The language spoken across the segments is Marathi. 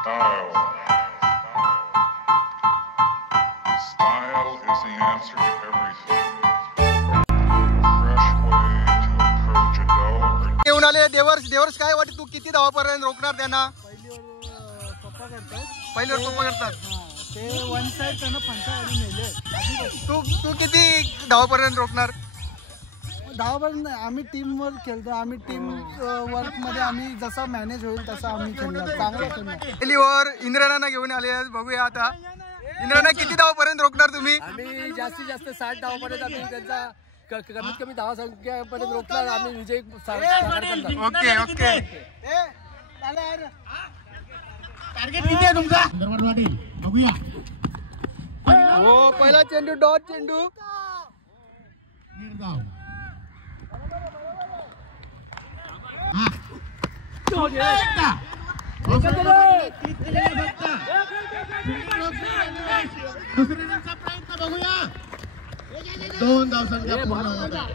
Style. Style is the answer to everything. A fresh way to approach a dull or येऊन आले देवर्ष काय वाटत तू किती धावापर्यंत रोखणार त्यांना? पहिल्यावर पप्पा करतात ते वन साइड त्यांना पंचावरी नेले. तू किती धावापर्यंत रोखणार? धावापर्यंत आम्ही टीम वर्क खेळतो. आम्ही टीम वर्क मध्ये आम्ही जसा मॅनेज होईल तसा आम्ही खेळणार. चांगला खेळणार. पहिली ओव्हर इंद्राना घेऊन आले. बघूया आता इंद्राना किती धावापर्यंत रोखणार तुम्ही? आम्ही जास्तीत जास्त 60 धावापर्यंत आम्ही त्यांचा कमीत कमी धावा संख्यापर्यंत रोखणार. आम्ही विजय ओके ओके. टार्गेट किती आहे तुमचा? बघूया. हो पहिला चेंडू डॉट चेंडू. निर्धाव बघूया. 2 धावसंख्या पूर्ण होत आहे.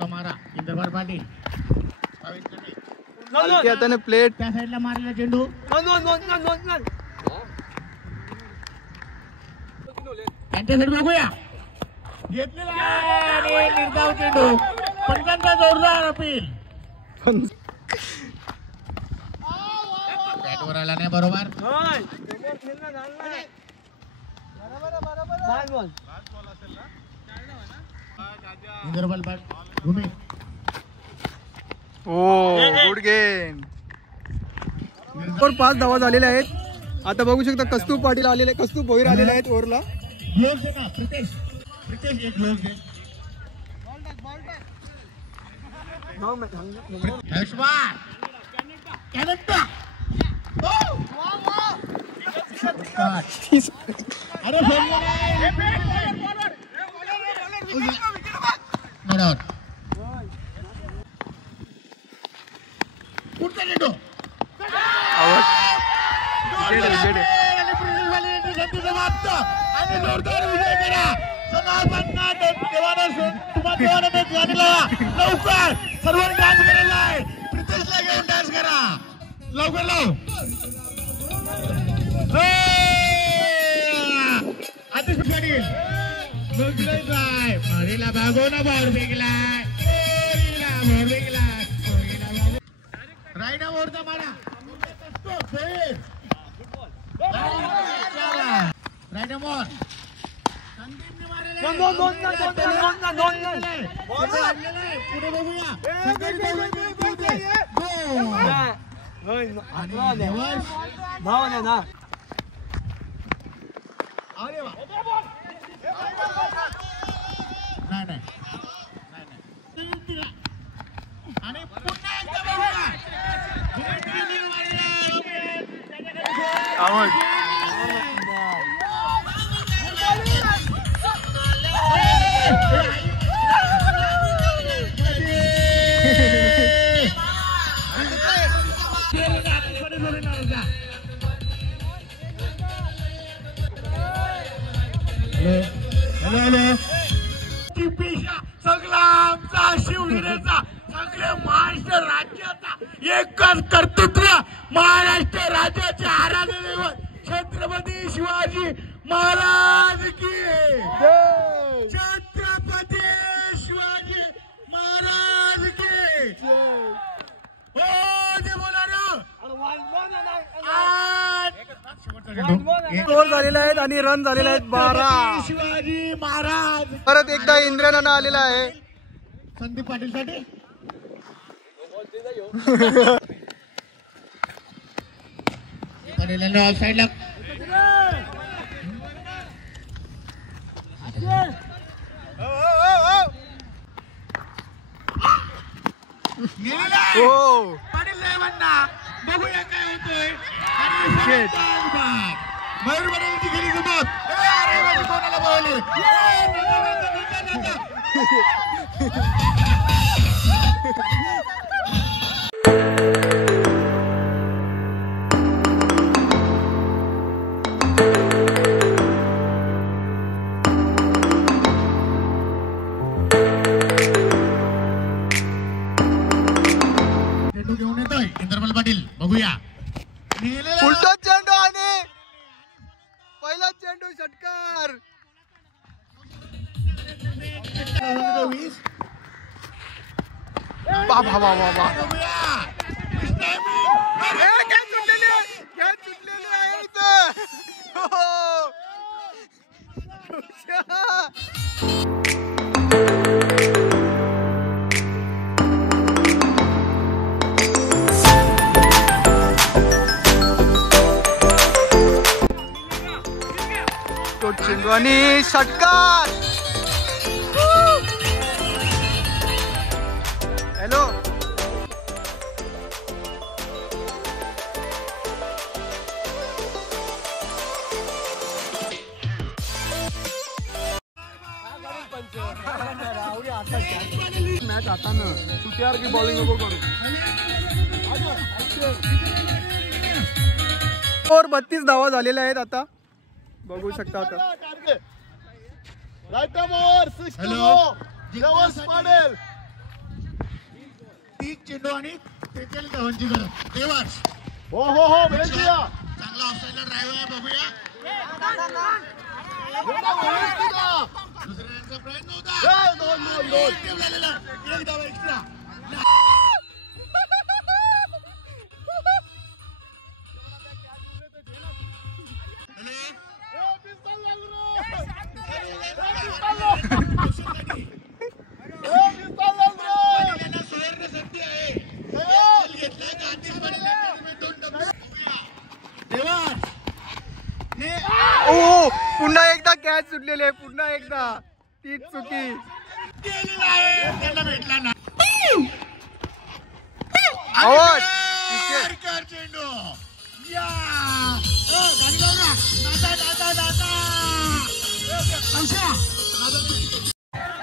समारा इंद्रबार पाटील हाताने प्लेट त्या साईडला मारलेला चेंडू. त्यांच्यासाठी बघूया. घेतलेला आहे निर्धाव चेंडू. पंचांचा जोरदार अपील. बॅटवर आला नाही. बरोबर. इंद्रबल बॅट भूमी. हो गुड गेम. 5 धावा झालेल्या आहेत. आता बघू शकता कस्तूर पाटील आलेले, कस्तूर भोईर आलेले आहेत ओव्हरला. ग्लोव्स दे ना प्रितेश. प्रितेश एक ग्लोव्स दे. हर्षवार कॅनेक्टा. अरे बरोबर. पुढचा चेंडू. समाप्त आणि जोरदार विजय करा. समाधान लवकर सर्वांनी डान्स करायला आहे. प्रितेशला घेऊन डान्स करा लवकर. आतिश पाटील मरीला भागवून बाहेर फेकलाय. राईडा ओढता मारा. राईडा मोर. पुढे बघूया. अरे वा. नाही आणि पुन्हा एकदा बघूया. सगळा आमचा शिवसेनेचा सगळे महाराष्ट्र राज्याचा एकच कर्तृत्व. महाराष्ट्र राज्याचे आराध्य दैवत छत्रपती शिवाजी महाराज की. छत्रपती शिवाजी महाराज की. हो जे बोला ना. गोल झालेले आहेत आणि रन झालेले आहेत 12. शिवाजी महाराज. परत एकदा इंद्राना आलेला आहे. संदीप पाटील साठी ऑफ साईडला. हो पाटील साहेबांना बघूया काय होतोय. मयूर बनवली गेली जमात. अरे कोणाला बोलले. चेंडू घेऊन येतोय इंद्रमल पाटील. वा वा वा वा. चेंडू आणि षटकार. हॅलो मॅच आता ना तू तयार की बॉलिंग नको करू. 32 धावा झालेल्या आहेत आता बघू शकता आता. चेंडू आणि धावांची गरज. देवास हो हो हो चांगला ऑफसाईडला ड्राईव्ह आहे. बघूया दुसऱ्यांचा प्रयत्न होता. झालेला एक धावा एक्स्ट्रा. ओ पुन्हा एकदा कॅच सुटलेली आहे. पुन्हा एकदा तीच चुकी. त्यांना भेटला ना आवाज. चेंडू या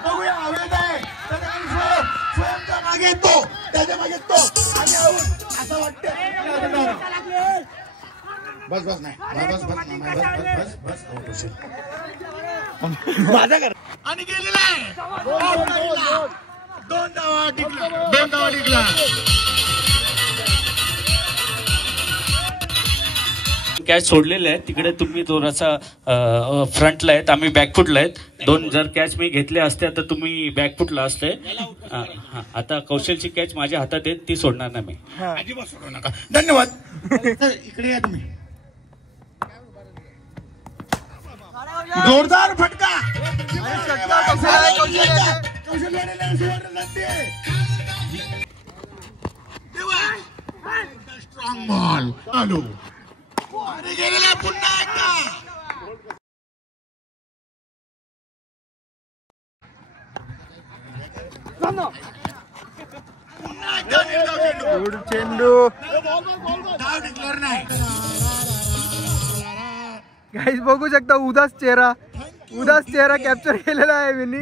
बघूया हवेत आहे. स्वयंच्या मागे येतो त्याच्या मागे येतो आणि असं वाटतं. बस बस नाही बस बस बस बस बस माझा कर आणि गेलेला आहे. 2 धावा टिकला. कॅच सोडलेले आहेत तिकडे. तुम्ही थोडासा फ्रंटला आहेत, आम्ही बॅकफुटला आहेत. 2 जर कॅच मी घेतले असते तर तुम्ही बॅकफुटला असते. आता कौशलची कॅच माझ्या हातात आहे, ती सोडणार नाही मी. अजिबात सोडू नका. धन्यवाद. इकडे या तुम्ही. जोरदार फटका. स्ट्रॉंग बॉल आलो आणि गेलेला पुन्हा एकदा. चेंडू धाव डिक्लेअर नाही. गाईज बघू शकता उदास चेहरा कॅप्चर केलेला आहे विनी.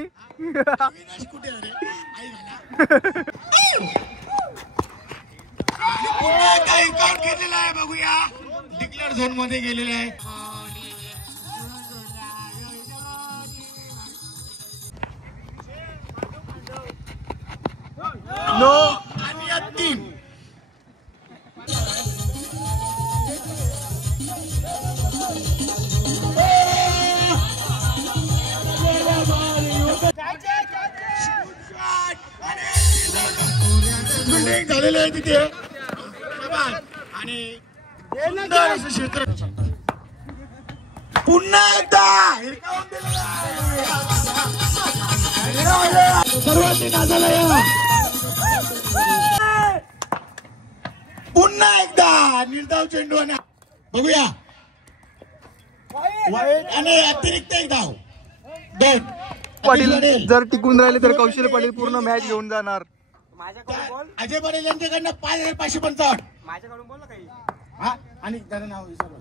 कुठे अरे पुन्हा एकदा एकावर घेतलेला आहे. बघूया डिक्लेअर झोन मध्ये गेलेले आहे. नो आणि या 3 झालेलं आहे तिथे. आणि क्षेत्र पुन्हा एकदा सर्वांनी नाचायला या. पुन्हा एकदा निर्धाव चेंडू आणि बघूया आणि अतिरिक्त एक धाव. 2 पाटील जर टिकून राहिले तर कौशल्य पाटील पूर्ण मॅच घेऊन जाणार. अजय पाटील यांच्याकडनं 5555. माझ्याकडून बोल ना काही. हा आणि त्याचं नाव विसरलो.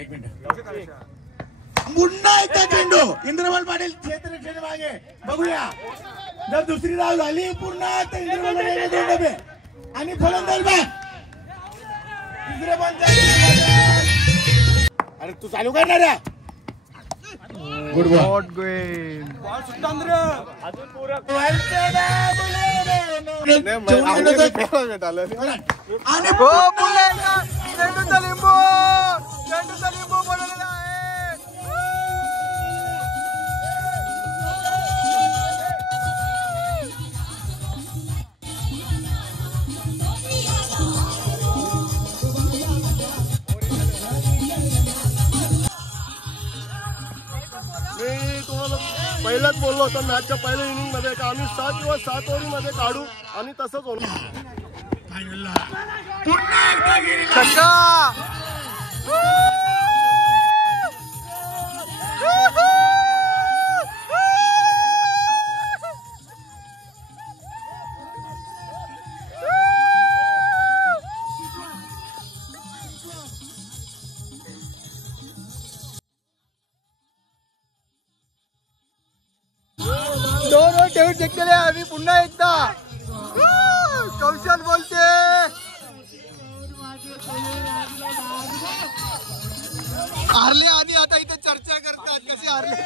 एक मिनिट. पुन्हा एकदा चेंडू इंद्रमल पाटील क्षेत्ररक्षण मागे. बघूया जर दुसरी धाव झाली पुन्हा इंद्रमल 2 डबे आणि फलंदाज तिसरे पण. अरे तू चालू करणार आहे. Good ball. आणि पुन्हा एकदा चेंडूचा लिंबू बनवलेला आहे. पहिल्याच बोललो होतो मॅचच्या पहिल्या इनिंग मध्ये का आम्ही 6 किंवा 7 ओव्हरीमध्ये काढू आणि तसंच होणार. दोन ठेवून जिंकले आम्ही पुन्हा एकदा. कौशल बोलते हारले आणि आता इथे चर्चा करतात कसे हारले.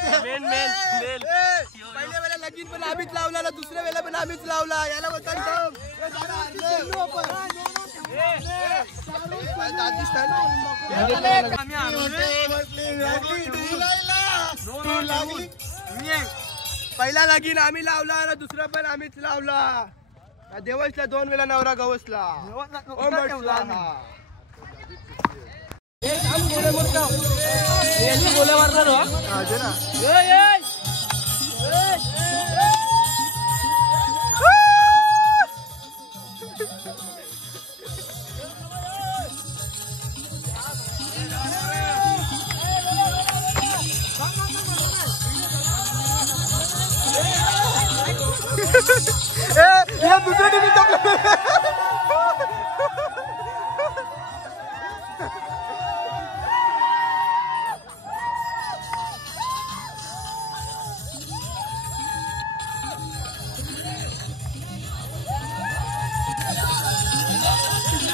पहिल्या वेळेला लगीन पण आम्हीच लावला ना, दुसऱ्या वेळेला पण आम्हीच लावला. याला बोलतात पहिला लगीन आम्ही लावला ना, दुसरा पण आम्हीच लावला. देवसला 2 वेळा नवरा गवसला. बोले मारला